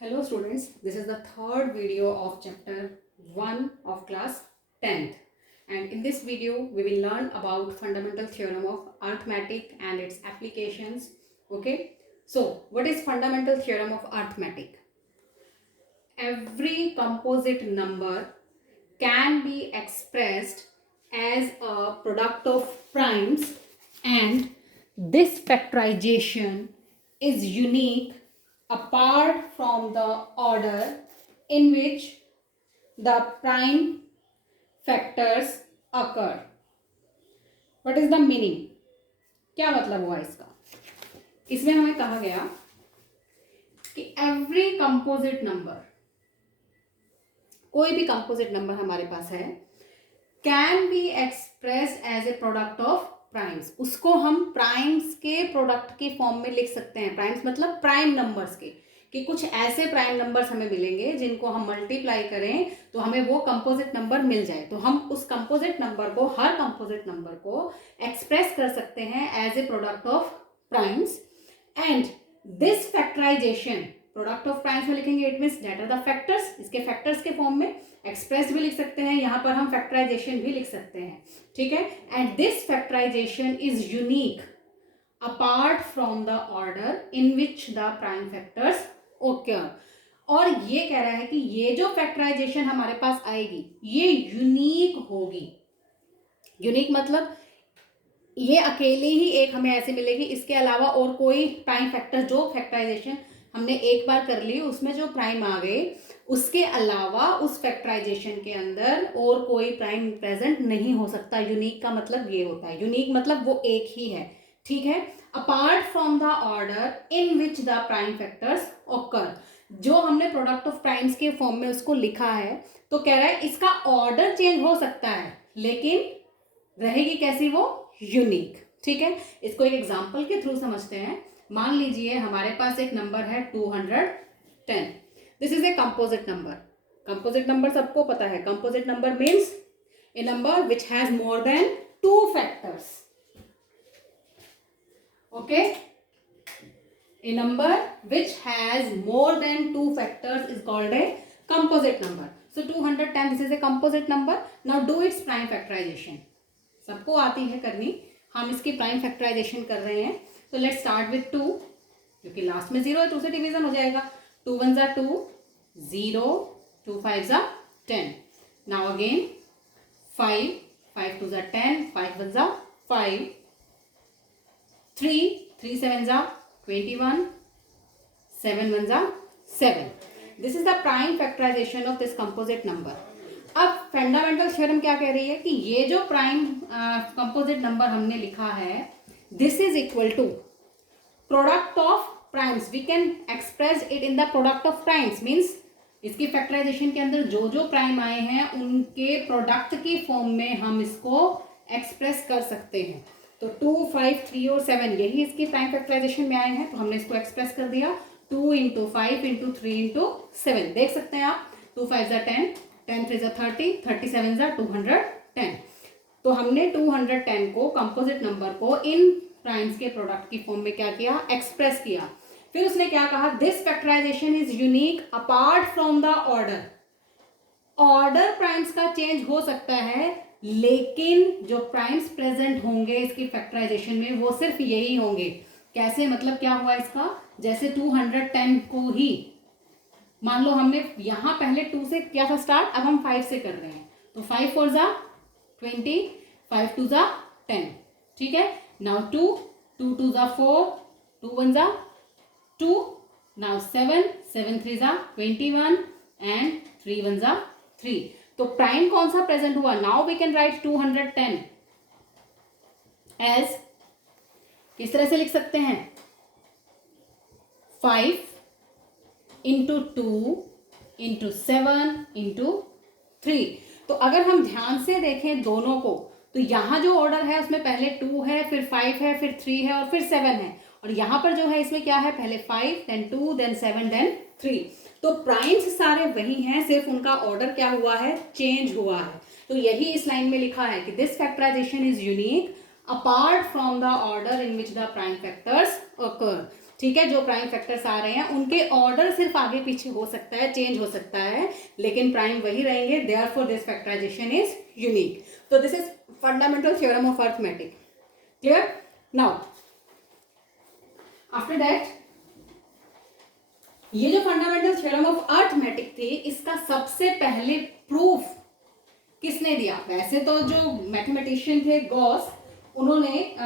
Hello students, this is the third video of chapter 1 of class 10th, and in this video we will learn about fundamental theorem of arithmetic and its applications. Okay, so what is fundamental theorem of arithmetic? Every composite number can be expressed as a product of primes, and this factorization is unique apart from the order in which the prime factors occur. What is the meaning? क्या मतलब हुआ इसका? इसमें हमें कहा गया कि every composite number, कोई भी कंपोजिट नंबर हमारे पास है, can be expressed as a product of primes. उसको हम प्राइम्स के प्रोडक्ट के फॉर्म में लिख सकते हैं. प्राइम्स मतलब प्राइम नंबर्स के, कि कुछ ऐसे प्राइम नंबर्स हमें मिलेंगे जिनको हम मल्टीप्लाई करें तो हमें वो कंपोजिट नंबर मिल जाए. तो हम उस कंपोजिट नंबर को, हर कंपोजिट नंबर को एक्सप्रेस कर सकते हैं as a product of primes. And this factorisation, product of primes में लिखेंगे it means that are the factors. इसके फैक्टर्स के फॉर्म में एक्सप्रेस भी लिख सकते हैं, यहां पर हम फैक्टराइजेशन भी लिख सकते हैं. ठीक है. And this factorisation is unique apart from the order in which the prime factors occur. और ये कह रहा है कि ये जो फैक्टराइजेशन हमारे पास आएगी ये यूनिक होगी. यूनिक मतलब ये अकेले ही एक हमें ऐसे मिलेगी, इसके अलावा और कोई प्राइम फैक्टर, जो फैक्टराइजेशन हमने एक बार कर ली उसमें जो प्राइम आ गए, उसके अलावा उस फैक्टराइजेशन के अंदर और कोई प्राइम प्रेजेंट नहीं हो सकता. यूनिक का मतलब ये होता है. यूनिक मतलब वो एक ही है. ठीक है. Apart from the order in which the prime factors occur. जो हमने प्रोडक्ट ऑफ प्राइम्स के फॉर्म में उसको लिखा है, तो कह रहा है इसका ऑर्डर चेंज हो सकता है लेकिन रहेगी कैसी वो? यूनिक. ठीक है. इसको एक एग्जांपल के थ्रू समझते हैं. मान लीजिए हमारे पास एक नंबर है 210. This is a composite number. Composite number सबको पता है. Composite number means A number which has more than 2 factors. Okay. A number which has more than 2 factors is called a composite number. So 210, this is a composite number. Now do its prime factorization. सबको आती है करनी. हम इसकी prime factorisation कर रहे हैं. तो लेट्स स्टार्ट विथ 2, क्योंकि लास्ट में 0 है, 2 से डिवीजन हो जाएगा. 2 1 जा 2, 0, 2 5 जा 10. नाउ अगेन 5, 5 2 जा 10, 5 1 जा 5, 3, 3 7 जा 21, 7 1 जा 7. This is the prime factorization of this composite number. अब फंडामेंटल थ्योरम क्या कह रही है कि ये जो प्राइम कंपोजिट नंबर हमने लिखा है, this is equal to product of primes. We can express it in the product of primes. Means इसकी फैक्टराइजेशन के अंदर जो जो प्राइम आए हैं उनके प्रोडक्ट की फॉर्म में हम इसको एक्सप्रेस कर सकते हैं. तो 2 5 3 और 7 यही इसकी प्राइम फैक्टराइजेशन में आए हैं, तो हमने इसको एक्सप्रेस कर दिया 2 इंटू 5 इंटू 3 इंटू 7. देख सकते हैं आप. 2 5 जा 10, 10 3 जा 30, 37 जा 210. तो हमने 210 को, कंपोजिट नंबर को, इन प्राइम्स के प्रोडक्ट की फॉर्म में क्या किया? एक्सप्रेस किया. फिर उसने क्या कहा? This factorisation is unique apart from the order. Order primes का चेंज हो सकता है, लेकिन जो प्राइम्स प्रेजेंट होंगे इसकी फैक्टराइजेशन में वो सिर्फ यही होंगे. कैसे? मतलब क्या हुआ इसका? जैसे 210 को ही मान लो हमने यहां पहले 2 से किया था स्टार्ट, अब हम 5 से कर रहे हैं. तो 5 4 जा 20, 5 2 जा 10. ठीक है. नाउ 2 2 जा 4, 2 1 जा 2. नाउ 7 7 3 जा 21 एंड 3 1 जा 3. तो प्राइम कौन सा प्रेजेंट हुआ? Now we can write 210 as, किस तरह से लिख सकते हैं? 5 इंटू 2 इंटू 7 इंटू 3. तो अगर हम ध्यान से देखें दोनों को, तो यहां जो ऑर्डर है उसमें पहले 2 है, फिर 5 है, फिर 3 है और फिर 7 है. और यहां पर जो है इसमें क्या है? पहले 5 देन 2 देन 7 देन 3. तो प्राइम्स सारे वही हैं, सिर्फ उनका ऑर्डर क्या हुआ है? चेंज हुआ है. तो यही इस लाइन में लिखा है कि this factorisation is unique apart from the order in which the prime factors occur. ठीक है, जो प्राइम फैक्टर्स आ रहे हैं उनके ऑर्डर सिर्फ आगे पीछे हो सकता है, चेंज हो सकता है, लेकिन प्राइम वही रहेंगे. Therefore this factorisation is unique. तो this is fundamental theorem of arithmetic. Clear? Now after that, ये जो फंडामेंटल थ्योरम ऑफ अर्थमेटिक थी, इसका सबसे पहले प्रूफ किसने दिया? वैसे तो जो मैथमेटिशियन थे गॉस, उन्होंने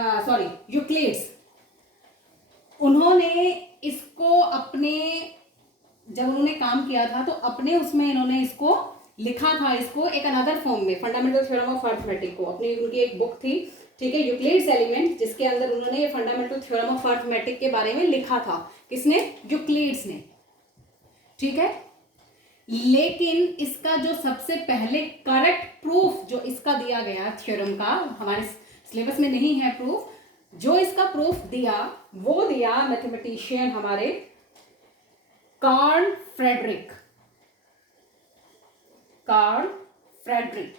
यूक्लिड्स, उन्होंने इसको अपने, जब उन्होंने काम किया था तो अपने उसमें इन्होंने इसको लिखा था, इसको एक अनदर फॉर्म में, फंडामेंटल थ्योरम ऑफ अर्थमेटिक को. अपनी उनकी एक बुक थी, ठीक है, यूक्लिड्स एलिमेंट, जिसके अंदर उन्होंने ये फंडामेंटल थ्योरम ऑफ अर्थमेटिक के बारे में लिखा था. किसने? यूक्लिड्स ने. ठीक है, लेकिन इसका जो सबसे पहले करेक्ट प्रूफ जो इसका दिया गया थ्योरम का, हमारे सिलेबस में नहीं है प्रूफ, जो इसका प्रूफ दिया वो दिया मैथमेटिशियन हमारे कार्ल फ्रेडरिक. Karl Frederick.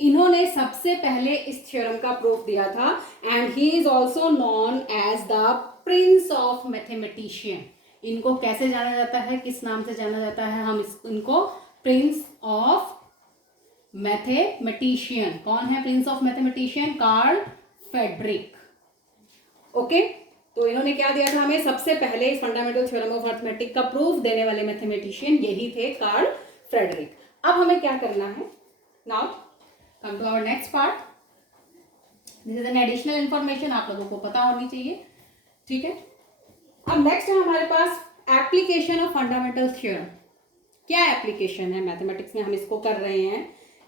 इन्होंने सबसे पहले इस थ्योरम का प्रूफ दिया था, and he is also known as the prince of mathematician. इनको कैसे जाना जाता है, किस नाम से जाना जाता है? हम इनको प्रिंस ऑफ मैथमेटिशियन. कौन है Prince of mathematician? Karl Frederick. Okay, तो इन्होंने क्या दिया था हमें? सबसे पहले इस फंडामेंटल थ्योरम ऑफ अर्थमेटिक का प्रूफ देने वाले मैथमेटिशियन यही थे, कार्ल फ्रेडरिक. अब हमें क्या करना है? Now come to our next part. This is an additional information, आप लोगों को पता होनी चाहिए. ठीक है, अब नेक्स्ट है हमारे पास एप्लीकेशन ऑफ फंडामेंटल थ्योरम. क्या एप्लीकेशन है? मैथमेटिक्स में हम इसको कर रहे हैं,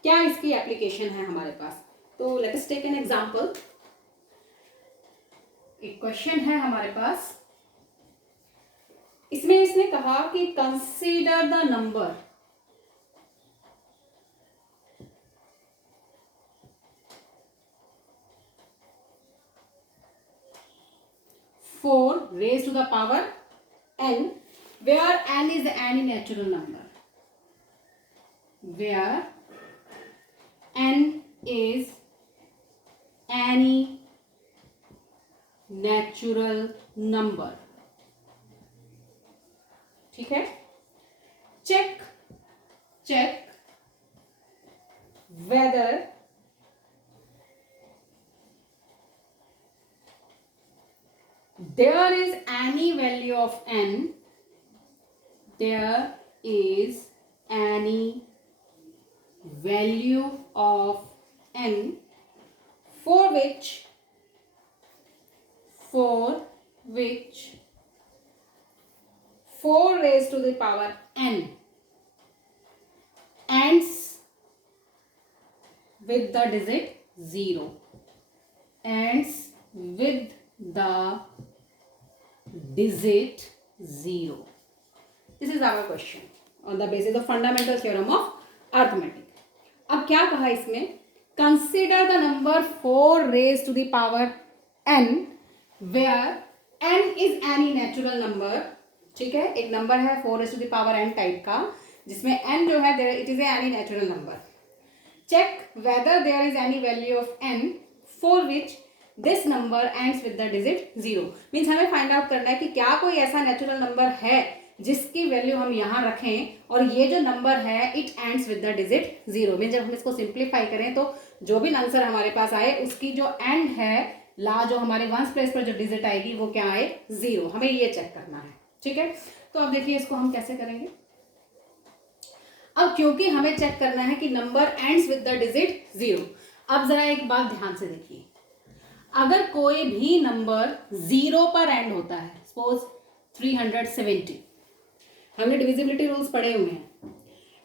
क्या इसकी एप्लीकेशन है हमारे पास? तो let us take an example. एक क्वेश्चन है हमारे पास, इसमें इसने कहा कि consider the number 4 raised to the power n, where n is any natural number. Where n is any natural number. ठीक है, check whether there is any value of n, there is any value of n for which 4 raised to the power n ends with the digit 0. Ends with the digit 0. This is our question on the basis of fundamental theorem of arithmetic. अब क्या कहा इसमें? Consider the number 4 raised to the power n where n is any natural number. ठीक है, एक number है 4 raised to the power n type का, जिसमें n जो है it is any natural number. Check whether there is any value of n for which this number ends with the digit 0. Means हमें find out करना है कि क्या कोई ऐसा नेचुरल नंबर है जिसकी वैल्यू हम यहाँ रखें और ये जो नंबर है it ends with the digit 0. Means जब हम इसको सिंप्लीफाई करें तो जो भी आंसर हमारे पास आए उसकी जो एंड है, ला जो हमारे वंस प्लेस पर जो डिजिट आएगी वो क्या आए? 0. हमें ये चेक करना है. ठीक है, तो अब देखिए इसको हम कैसे करेंगे. अब क्योंकि हमें चेक करना है कि number ends with the digit 0. अब जरा एक बात ध्यान से देखिए, अगर कोई भी नंबर 0 पर एंड होता है, सपोज 370, हमने डिविजिबिलिटी रूल्स पढ़े हुए हैं.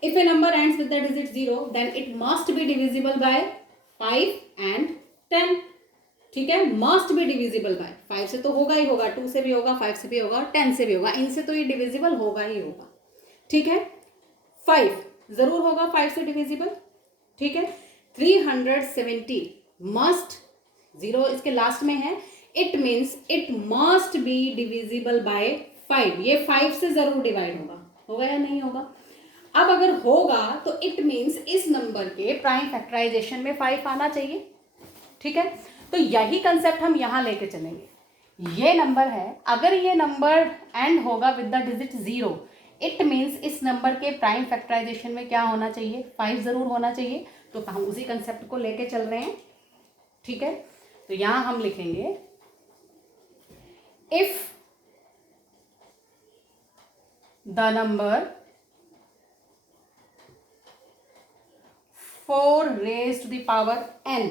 If a number ends with the digit 0 then it must be divisible by 5 and 10. ठीक है, मस्ट बी डिविजिबल बाय 5 से तो होगा ही होगा, 2 से भी होगा, 5 से भी होगा, 10 से भी होगा, इनसे तो ये डिविजिबल होगा ही होगा. ठीक है, 5 जरूर होगा 5 से डिविजिबल. ठीक है, 370 मस्ट, 0 इसके लास्ट में है, it means it must be divisible by 5. ये 5 से जरूर डिवाइड होगा या नहीं होगा? अब अगर होगा तो इट मीन्स इस नंबर के प्राइम फैक्टराइजेशन में 5 आना चाहिए, ठीक है। तो यही कंसेप्ट हम यहां लेके चलेंगे। ये नंबर है, अगर ये नंबर एंड होगा with the digit 0, it means इस नंबर के प्राइम फैक्टराइजेशन में क्या होना चाहिए, 5 जरूर होना चाहिए। तो हम उसी कंसेप्ट को लेके चल रहे हैं, ठीक है। तो यहां हम लिखेंगे if the number 4 raised to the power n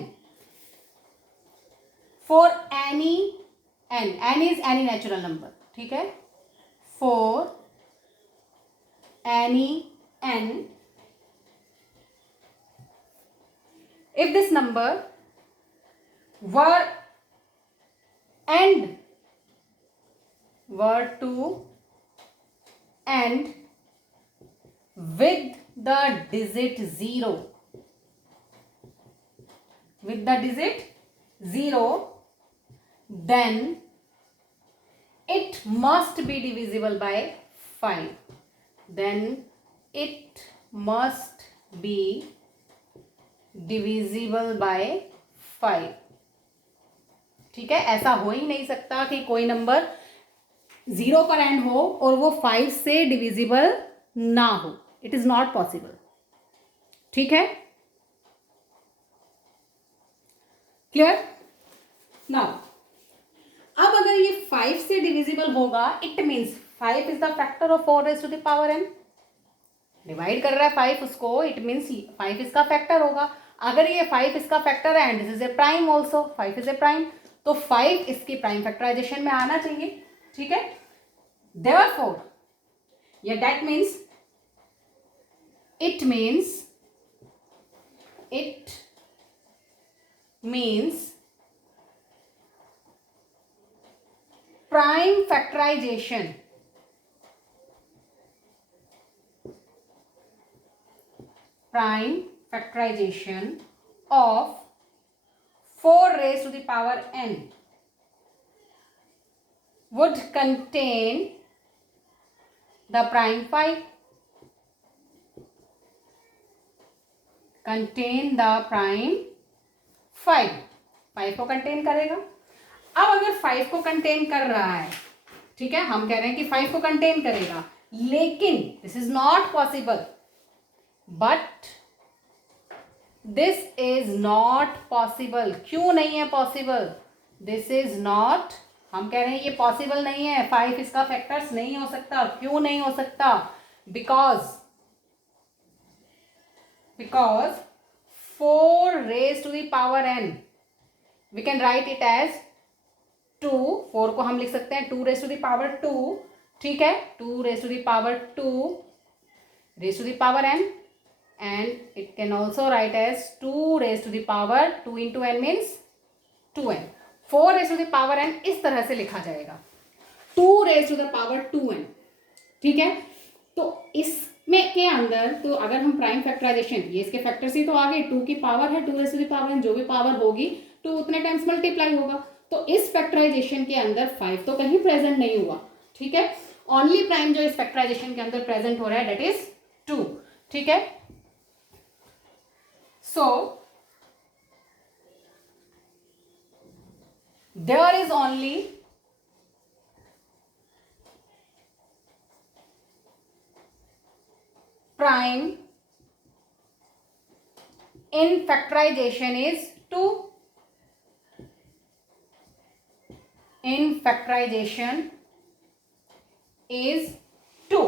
for any n is any natural number, ठीक है, for any n, if this number were to end with the digit 0, with the digit 0, then it must be divisible by 5. Then it must be divisible by 5, ठीक है। ऐसा हो ही नहीं सकता कि कोई नंबर 0 पर एंड हो और वो 5 से डिविजिबल ना हो, इट इज नॉट पॉसिबल, ठीक है। क्लियर। नाउ अब अगर ये 5 से डिविजिबल होगा, it means 5 is the factor of 4 raise to the power n, divide कर रहा है 5 उसको, इट मीन्स 5 इसका फैक्टर होगा। अगर ये 5 इसका फैक्टर है and this is A prime also, 5 is a prime, तो 5 इसकी प्राइम फैक्टराइजेशन में आना चाहिए, ठीक है। देयरफॉर या that means it means prime factorization of 4 raised to the power n would contain the prime 5, contain the prime 5 को contain करेगा। अब अगर 5 को कंटेन कर रहा है, ठीक है, हम कह रहे हैं कि 5 को कंटेन करेगा, लेकिन this is not possible, but this is not possible. क्यों नहीं है पॉसिबल? दिस इज नॉट, हम कह रहे हैं ये पॉसिबल नहीं है, 5 इसका फैक्टर्स नहीं हो सकता। क्यों नहीं हो सकता? Because 4 raised to the power n, we can write it as 2, 4 को हम लिख सकते हैं 2 raised to the power 2, ठीक है, 2 raised to the power 2 raised to the power n, and it can also write as 2 raised to the power 2 into n means 2n. 4 raised to the power n इस तरह से लिखा जाएगा, 2 raised to the power 2n, ठीक है। तो इसमें के अंदर तो अगर हम प्राइम फैक्टराइजेशन, ये इसके फैक्टर्स ही तो आ गए, 2 की पावर है, 2 raised to the power n, जो भी पावर होगी 2 उतने टाइम्स मल्टीप्लाई होगा। तो इस फैक्टराइजेशन के अंदर 5 तो कहीं प्रेजेंट नहीं हुआ, ठीक है। ओनली प्राइम जो इस फैक्टराइजेशन के अंदर प्रेजेंट हो रहा है दैट इज 2, ठीक है। So there is only prime in factorization is 2. In factorization is 2,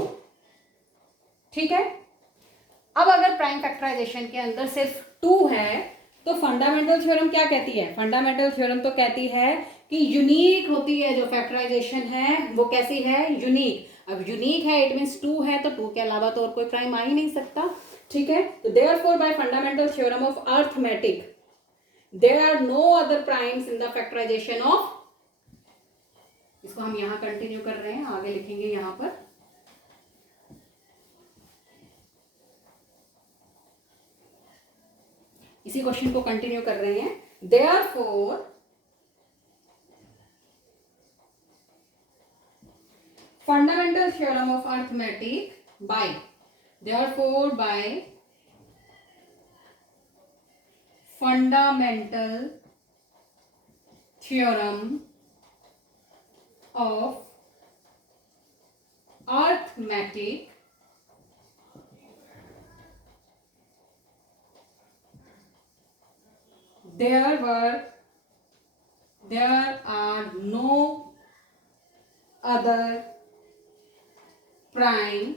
ठीक है। अब अगर प्राइम फैक्टराइजेशन के अंदर सिर्फ 2 है तो फंडामेंटल थ्योरम क्या कहती है? फंडामेंटल थ्योरम तो कहती है कि यूनिक होती है जो फैक्टराइजेशन है, वो कैसी है? यूनिक। अब यूनिक है इट मीन्स 2 है, तो 2 के अलावा तो और कोई प्राइम आ ही नहीं सकता, ठीक है। तो therefore by fundamental theorem of arithmetic there are no other primes in the factorisation of, इसको हम यहां कंटिन्यू कर रहे हैं, आगे लिखेंगे यहां पर, इसी क्वेश्चन को कंटिन्यू कर रहे हैं। Therefore fundamental theorem of arithmetic by Therefore, by fundamental theorem of arithmetic, there are no other prime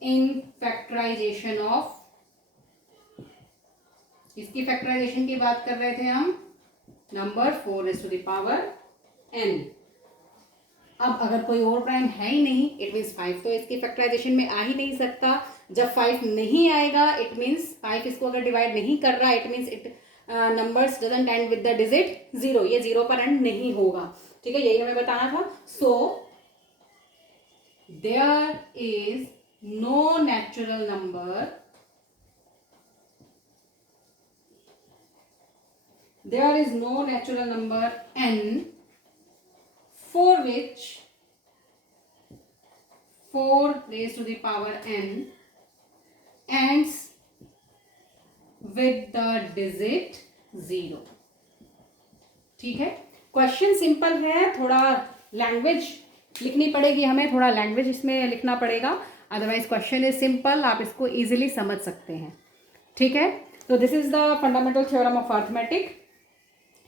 in factorization of, इसकी फैक्टराइजेशन की बात कर रहे थे हम, number 4 raised to the power n. अब अगर कोई और प्राइम है ही नहीं, इट मीन्स 5 तो इसकी फैक्टराइजेशन में आ ही नहीं सकता. जब 5 नहीं आएगा, इट मीन्स 5 इसको अगर डिवाइड नहीं कर रहा, it means it numbers doesn't and with the digit 0. ये 0 पर एंड नहीं होगा. ठीक है, यही हमें बताना था. So there is no natural number, there is no natural number n for which 4 raised to the power n ends with the digit 0. ठीक है, क्वेश्चन सिंपल है, थोड़ा लैंग्वेज लिखनी पड़ेगी हमें, थोड़ा लैंग्वेज इसमें लिखना पड़ेगा, अदरवाइज क्वेश्चन इज सिंपल, आप इसको इजीली समझ सकते हैं. ठीक है, तो this is the fundamental theorem of arithmetic.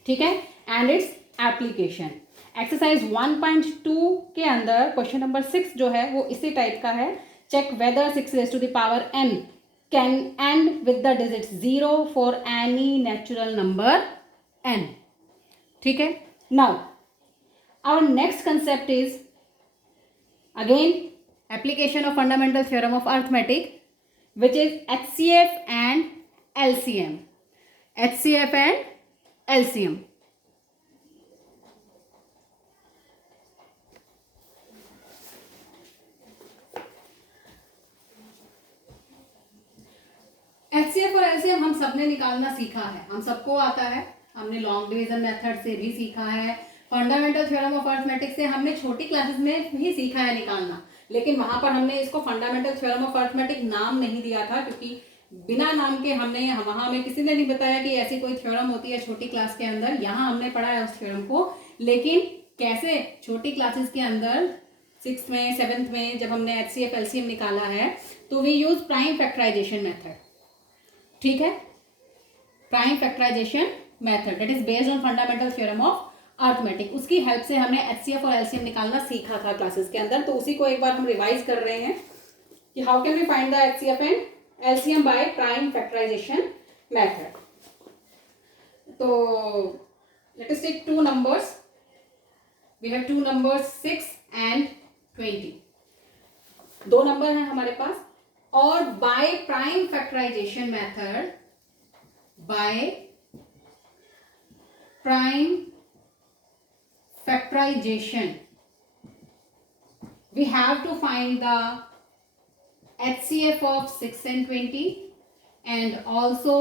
ठीक है, एंड इट्स एप्लीकेशन. एक्सरसाइज 1.2 के अंदर क्वेश्चन नंबर 6 जो है वो इसी टाइप का है. Check whether 6 raised to the power n can end with the digit 0 for any natural number n. ठीक है, now our next concept is again application of fundamental theorem of arithmetic, which is HCF and LCM. HCF and LCM. HCF और LCM हम सबने निकालना सीखा है, हम सबको आता है. हमने लॉन्ग डिवीजन मेथड से भी सीखा है, फंडामेंटल थ्योरम ऑफ अर्थमेटिक से हमने छोटी क्लासेस में भी सीखा है निकालना, लेकिन वहां पर हमने इसको फंडामेंटल थ्योरम ऑफ अर्थमेटिक नाम नहीं दिया था, क्योंकि बिना नाम के हमने वहां हमें किसी ने नहीं बताया कि ऐसी कोई थ्योरम होती है छोटी क्लास के अंदर. यहाँ हमने पढ़ा है उस थ्योरम को, लेकिन कैसे छोटी क्लासेस के अंदर 6th में 7th में जब हमने HCF LCM निकाला है तो we use prime factorisation method. ठीक है, prime factorisation method that is based on fundamental theorem of arithmetic. उसकी हेल्प से हमने HCF और LCM निकालना सीखा था क्लासेस के अंदर, तो उसी को एक बार हम रिवाइज कर रहे हैं कि how can we find the HCF and LCM by prime factorization method. So let us take two numbers. We have two numbers 6 and 20. दो नंबर हैं हमारे पास, और by prime factorization method, by prime factorization, we have to find the HCF of 6 and 20 and also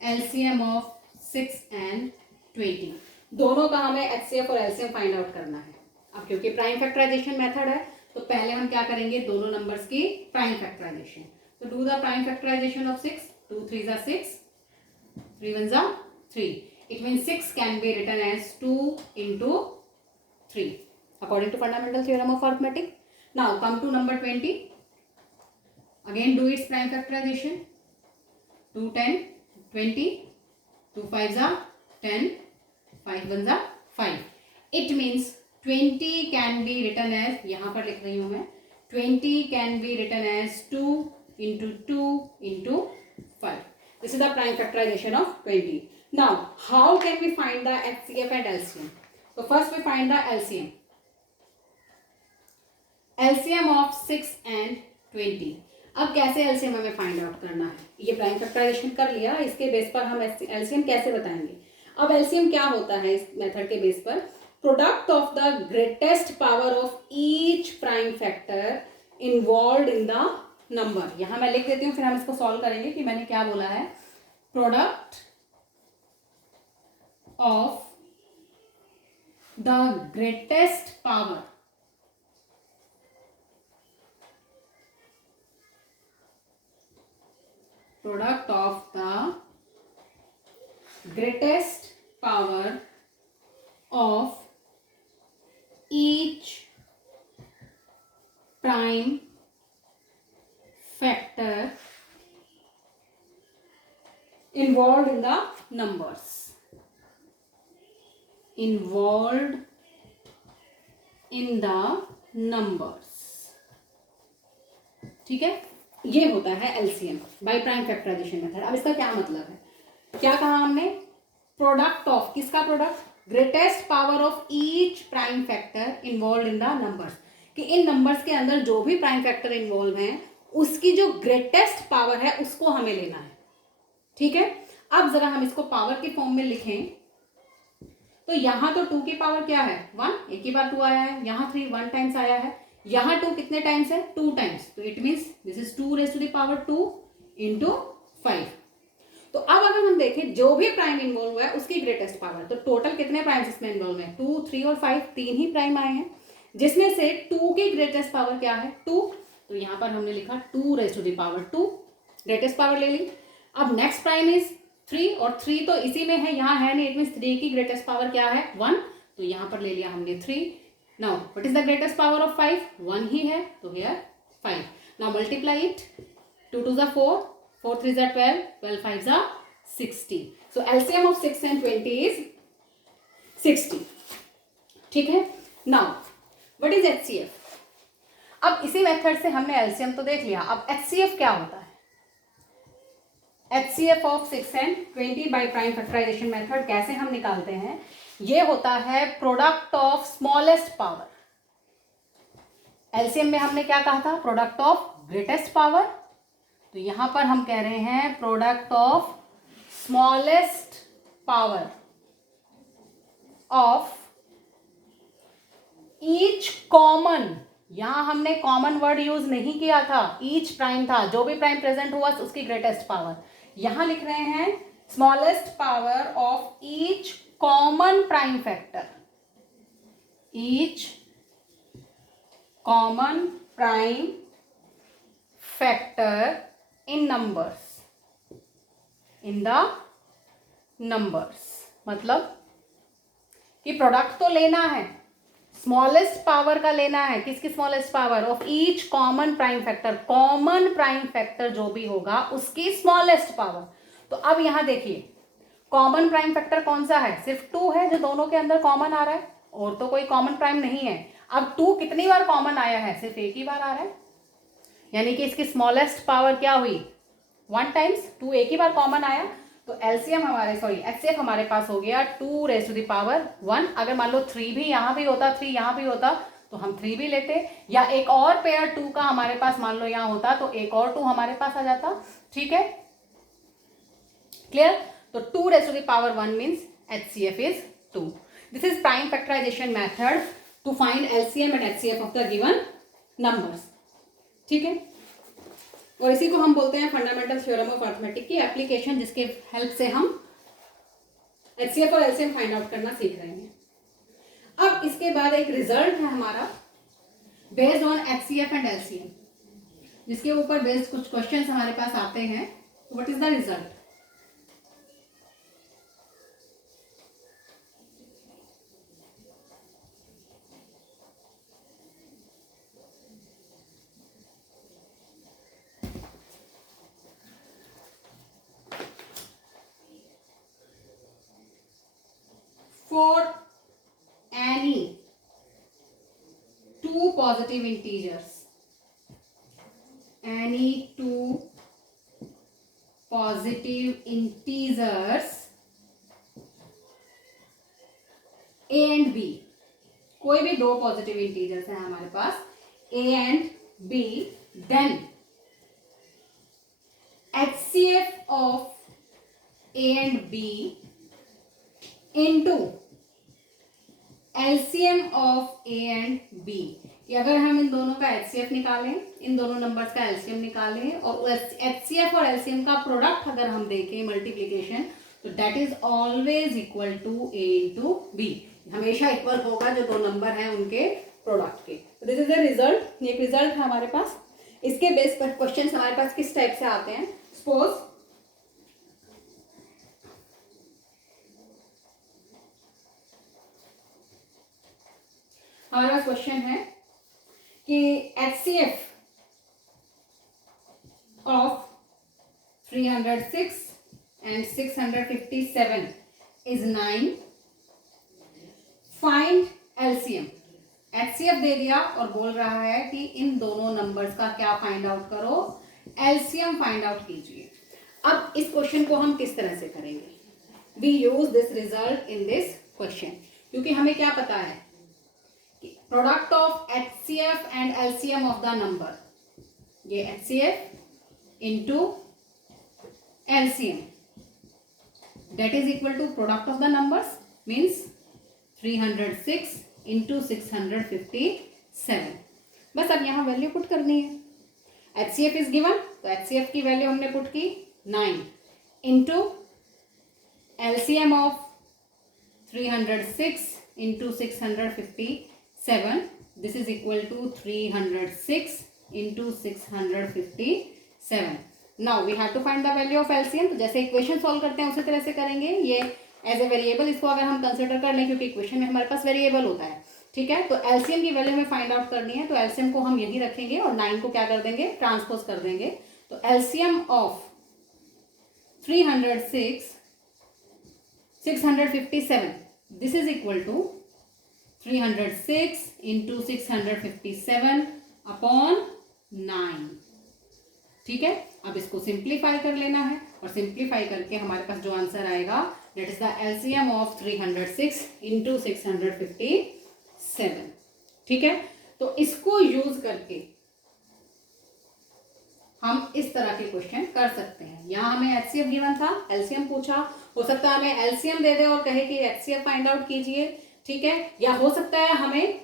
LCM of 6 and 20. दोनों का हमें HCF और LCM find out करना है. अब क्योंकि प्राइम फैक्टराइजेशन मेथड है तो पहले हम क्या करेंगे, दोनों नंबर्स की प्राइम फैक्टराइजेशन. तो do the prime factorisation of 6. 2 3s are 6, 3 1s are 3. It means 6 can be written as 2 into 3 according to fundamental theorem of arithmetic. Now come to number 20. Again do its prime factorization. 2 10 20, 2 5s are 10, 5 1s are 5. It means 20 can be written as, यहाँ पर लिख रही हूँ मैं, 20 can be written as 2 into 2 into 5. This is the prime factorization of 20. Now how can we find the HCF and LCM? So first we find the LCM. LCM of 6 and 20. अब कैसे LCM हमें find out करना है, ये prime factorisation कर लिया, इसके base पर हम LCM कैसे बताएंगे. अब LCM क्या होता है इस मेथड के बेस पर, product of the greatest power of each prime factor involve in the number. यहां मैं लिख देती हूँ, फिर हम इसको सॉल्व करेंगे कि मैंने क्या बोला है. Product of the greatest power product of the greatest power of each prime factor involved in the numbers, involved in the numbers. ठीक है, ये होता है LCM by prime factorisation method. अब इसका क्या मतलब है, क्या कहा हमने, प्रोडक्ट ऑफ, किसका product, greatest power of each prime factor involve in the numbers, कि इन नंबर्स के अंदर जो भी प्राइम फैक्टर इन्वॉल्व हैं उसकी जो ग्रेटेस्ट पावर है उसको हमें लेना है. ठीक है, अब जरा हम इसको पावर के फॉर्म में लिखें तो यहां तो 2 की पावर क्या है 1, एक ही बार 2 आया है, यहां 3 1 टाइम्स आया है, यहां 2 कितने टाइम्स है 2 टाइम्स, तो it means this is 2 raise to the power 2 into 5. तो अब अगर हम देखें जो भी प्राइम इन्वॉल्व हुआ है उसकी ग्रेटेस्ट पावर, तो टोटल कितने प्राइम्स इसमें इन्वॉल्व है 2 3 और 5, 3 ही प्राइम आए हैं, जिसमें से 2 की ग्रेटेस्ट पावर क्या है 2, तो यहां पर हमने लिखा 2 raise to the power 2, greatest power ले ली. अब नेक्स्ट प्राइम इज 3 और 3 तो इसी में है, यहाँ है नहीं, इट मींस 3 की ग्रेटेस्ट पावर क्या है 1, तो यहाँ पर ले लिया हमने 3. Now what is the greatest power of 5, 1 ही है, तो here 5. Now multiply it, 2 2 4, 4 3 12, 12 5 60. So LCM of 6 and 20 is 60. ठीक है, नाउ व्हाट इज एचसीएफ. अब इसी मेथड से हमने एलसीएम तो देख लिया, अब एचसीएफ क्या होता है. HCF of 6 and 20 by prime factorisation method कैसे हम निकालते हैं, ये होता है product of smallest power. LCM में हमने क्या कहा था, प्रोडक्ट ऑफ ग्रेटेस्ट पावर, तो यहां पर हम कह रहे हैं product of smallest power of each common, यहां हमने कॉमन वर्ड यूज नहीं किया था, ईच प्राइम था, जो भी प्राइम प्रेजेंट हुआ उसकी ग्रेटेस्ट पावर. यहां लिख रहे हैं smallest power of each common prime factor, each common prime factor in numbers, in the numbers, मतलब कि प्रोडक्ट तो लेना है, स्मॉलेस्ट पावर का लेना है, किसकी smallest power of each common prime factor, common prime factor जो भी होगा उसकी स्मॉलेस्ट पावर. तो अब यहां देखिए कॉमन प्राइम फैक्टर कौन सा है, सिर्फ 2 है जो दोनों के अंदर कॉमन आ रहा है, और तो कोई कॉमन प्राइम नहीं है. अब 2 कितनी बार कॉमन आया है, सिर्फ एक ही बार आ रहा है, यानी कि इसकी स्मॉलेस्ट पावर क्या हुई 1 टाइम्स, 2 एक ही बार कॉमन आया, तो एलसीएम हमारे एचसीएफ हमारे पास हो गया 2 रेज़ टू द पावर 1. अगर मान लो 3 भी यहाँ भी होता, 3 यहाँ भी होता तो हम 3 भी लेते, या एक और पेयर 2 का हमारे पास मान लो यहाँ होता तो एक और 2 हमारे पास आ जाता. ठीक है, क्लियर. तो 2 raise to the power 1 means HCF is 2. This is prime factorisation method to find LCM and HCF of the given numbers. ठीक है, और इसी को हम बोलते हैं फंडामेंटल थ्योरम ऑफ अर्थमेटिक की एप्लीकेशन, जिसके हेल्प से हम एचसीएफ और एलसीएम फाइंड आउट करना सीख रहे हैं. अब इसके बाद एक रिजल्ट है हमारा based on HCF and LCM, जिसके ऊपर बेस्ड कुछ क्वेश्चंस हमारे पास आते हैं. What is the result, for any 2 positive integers, any 2 positive integers a and b, कोई भी 2 पॉजिटिव इंटीजर्स हैं हमारे पास a and b, then HCF of a and b into LCM of A and B, कि अगर हम इन दोनों का HCF निकालें, इन दोनों नंबर्स का एलसीएम निकालें और एचसीएफ और एलसीएम का प्रोडक्ट अगर हम देखें मल्टीप्लिकेशन, तो that is always equal to A into B, हमेशा इक्वल होगा जो 2 नंबर हैं उनके प्रोडक्ट के. दिस इज द रिजल्ट, ये एक रिजल्ट है हमारे पास. इसके बेस पर क्वेश्चन हमारे पास किस टाइप से आते हैं. सपोज पास क्वेश्चन है कि HCF of 306 and 657 is 9. Find LCM. HCF दे दिया और बोल रहा है कि इन दोनों नंबर्स का क्या फाइंड आउट करो, LCM फाइंड आउट कीजिए. अब इस क्वेश्चन को हम किस तरह से करेंगे? We use this result in this question, क्योंकि हमें क्या पता है कि product of HCF and LCM of the number, ये HCF into LCM that is equal to product of the numbers means 306 into 657. बस अब यहाँ वैल्यू पुट करनी है. HCF इज गिवन, तो HCF की वैल्यू हमने पुट की 9 into LCM of 306 into 657. This is equal to 306 into 657. Now we have to find the value of LCM. तो जैसे इक्वेशन सॉल्व करते हैं उसी तरह से करेंगे. ये एज ए वेरिएबल इसको अगर हम कंसिडर कर लें, क्योंकि इक्वेशन में हमारे पास वेरिएबल होता है, ठीक है. तो LCM की वैल्यू हमें फाइंड आउट करनी है, तो LCM को हम यही रखेंगे और 9 को क्या कर देंगे, ट्रांसपोज कर देंगे. तो LCM of 306 657 this is equal to 306 into 657 upon 9. ठीक है. अब इसको सिंप्लीफाई कर लेना है और सिंप्लीफाई करके हमारे पास जो आंसर आएगा that is the LCM of 306 into 657. ठीक है. तो इसको यूज करके हम इस तरह के क्वेश्चन कर सकते हैं. यहाँ हमें HCF गिवन था, LCM पूछा. हो सकता है हमें LCM दे दे और कहे कि HCF फाइंड आउट कीजिए. ठीक है. या हो सकता है हमें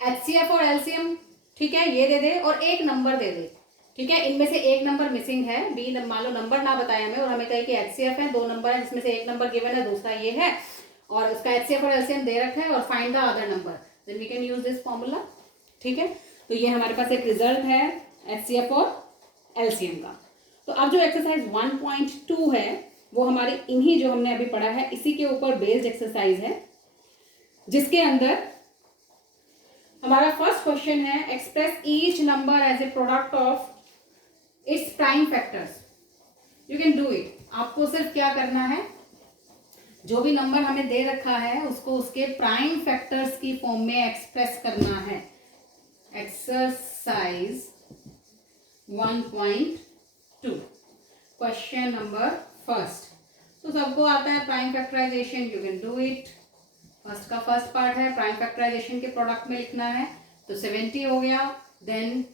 HCF और LCM, ठीक है, ये दे दे और एक नंबर दे दे. ठीक है. इनमें से एक नंबर मिसिंग है, बी मान लो नंबर ना बताया हमें और हमें कहे कि HCF है, दो नंबर है जिसमें से एक नंबर गिवन है, दूसरा ये है और उसका HCF और LCM दे रखा है और find the other number, then we can use this formula. ठीक है. तो ये हमारे पास एक रिजल्ट है HCF और LCM का. तो अब जो एक्सरसाइज 1.2 है वो हमारी इन्हीं जो हमने अभी पढ़ा है इसी के ऊपर बेस्ड एक्सरसाइज है, जिसके अंदर हमारा फर्स्ट क्वेश्चन है express each number as a product of its prime factors. You can do it. आपको सिर्फ क्या करना है, जो भी नंबर हमें दे रखा है उसको उसके प्राइम फैक्टर्स की फॉर्म में एक्सप्रेस करना है. Exercise 1.2 question number first. तो सबको आता है prime factorisation. You can do it. First का फर्स्ट पार्ट है प्राइम फैक्टराइजेशन के प्रोडक्ट में लिखना है. तो 70 हो गया, देन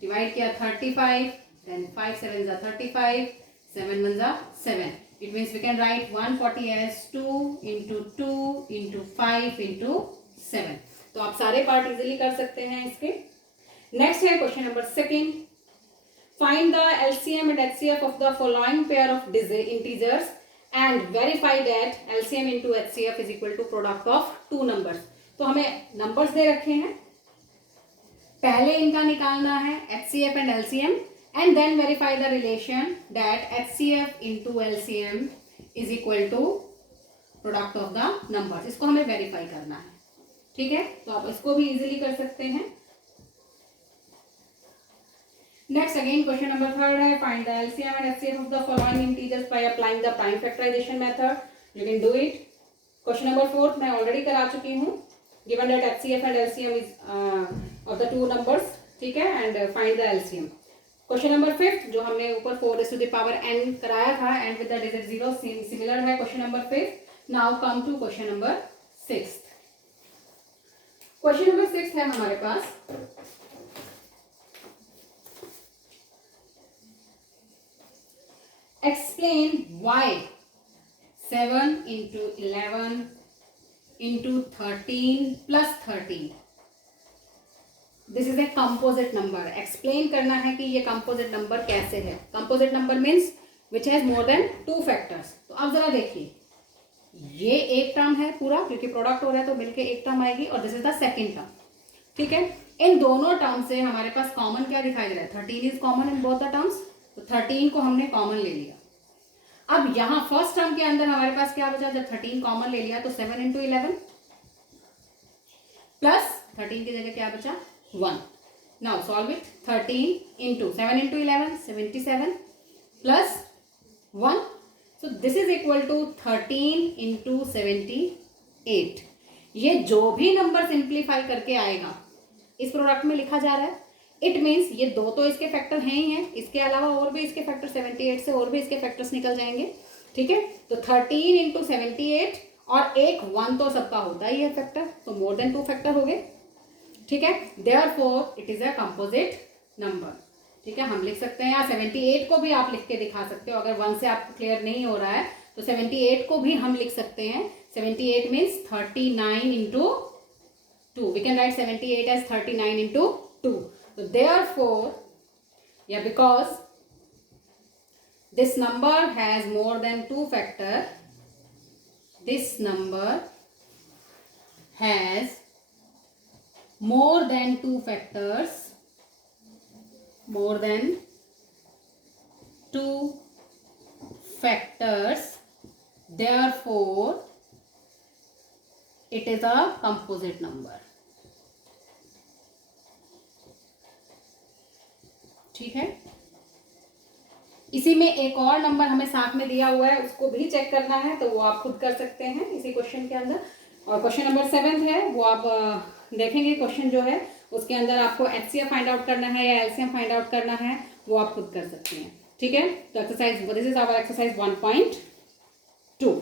डिवाइड किया 35, देन 5 7 जा 35, 7 1 जा 7. It means we can write 140 as 2 into 2 into 5 into 7. तो आप सारे पार्ट इजीली कर सकते हैं इसके. नेक्स्ट है question number second. Find the LCM and HCF of the following pair of integers and verify that LCM into HCF is equal to product of two numbers. तो हमें नंबर्स दे रखे हैं, पहले इनका निकालना है HCF and LCM and then verify the relation that HCF into LCM is equal to product of the numbers. इसको हमें वेरीफाई करना है. ठीक है. तो आप इसको भी इजीली कर सकते हैं. Next again question number third है find the LCM and HCF of the following integers by applying the prime factorization method. You can do it. Question number fourth मैं ऑलरेडी करा चुकी हूँ. Given that HCF and LCM is of the two numbers, ठीक है, and find the LCM. Question number fifth जो हमने ऊपर 4n कराया था and with the digit 0 similar है question number fifth. Now come to question number sixth. Question number sixth है हमारे पास explain why 7 into 11 into 13 plus 13 this is a composite number. Explain करना है कि ये कंपोजिट नंबर कैसे है. Composite number means which has more than 2 factors. तो अब जरा देखिए, ये एक टर्म है पूरा क्योंकि प्रोडक्ट हो रहा है तो मिलके एक टर्म आएगी और this is the second term. ठीक है. इन दोनों टर्म से हमारे पास कॉमन क्या दिखाई दे रहा है, 13 is common in both the terms. तो 13 को हमने कॉमन ले लिया. अब यहाँ फर्स्ट टर्म के अंदर हमारे पास क्या बचा, जब 13 कॉमन ले लिया तो 7 into 11 प्लस 13 की जगह क्या बचा 1. Now solve it. 13 into 7 into 11 77 plus 1. So this is equal to 13 into 78. ये जो भी नंबर सिंप्लीफाई करके आएगा इस प्रोडक्ट में लिखा जा रहा है. इट मीन्स ये दो तो इसके फैक्टर हैं ही हैं, इसके अलावा और भी इसके फैक्टर 78 से और भी इसके फैक्टर्स निकल जाएंगे. ठीक है, तो 13 इंटू 78 और एक 1 तो सबका होता ही है फैक्टर, तो मोर देन 2 फैक्टर हो गए. ठीक है, therefore it is a composite number. ठीक है, हम लिख सकते हैं, या 78 को भी आप लिख के दिखा सकते हो. अगर 1 से आपको क्लियर नहीं हो रहा है तो 78 को भी हम लिख सकते हैं. 78 means 39 into 2. We can write 78 as 39 into 2. So therefore, yeah, because this number has more than 2 factor, this number has more than 2 factors, more than 2 factors, therefore it is a composite number. ठीक है, इसी में एक और number हमें साथ में दिया हुआ है, उसको भी चेक करना है, तो वो आप खुद कर सकते हैं इसी क्वेश्चन के अंदर. और क्वेश्चन नंबर 7 है, वो आप देखेंगे. क्वेश्चन जो है उसके अंदर आपको HCF फाइंड आउट करना है या LCM फाइंड आउट करना है, वो आप खुद कर सकते हैं. ठीक है, तो exercise, this is our exercise 1.2.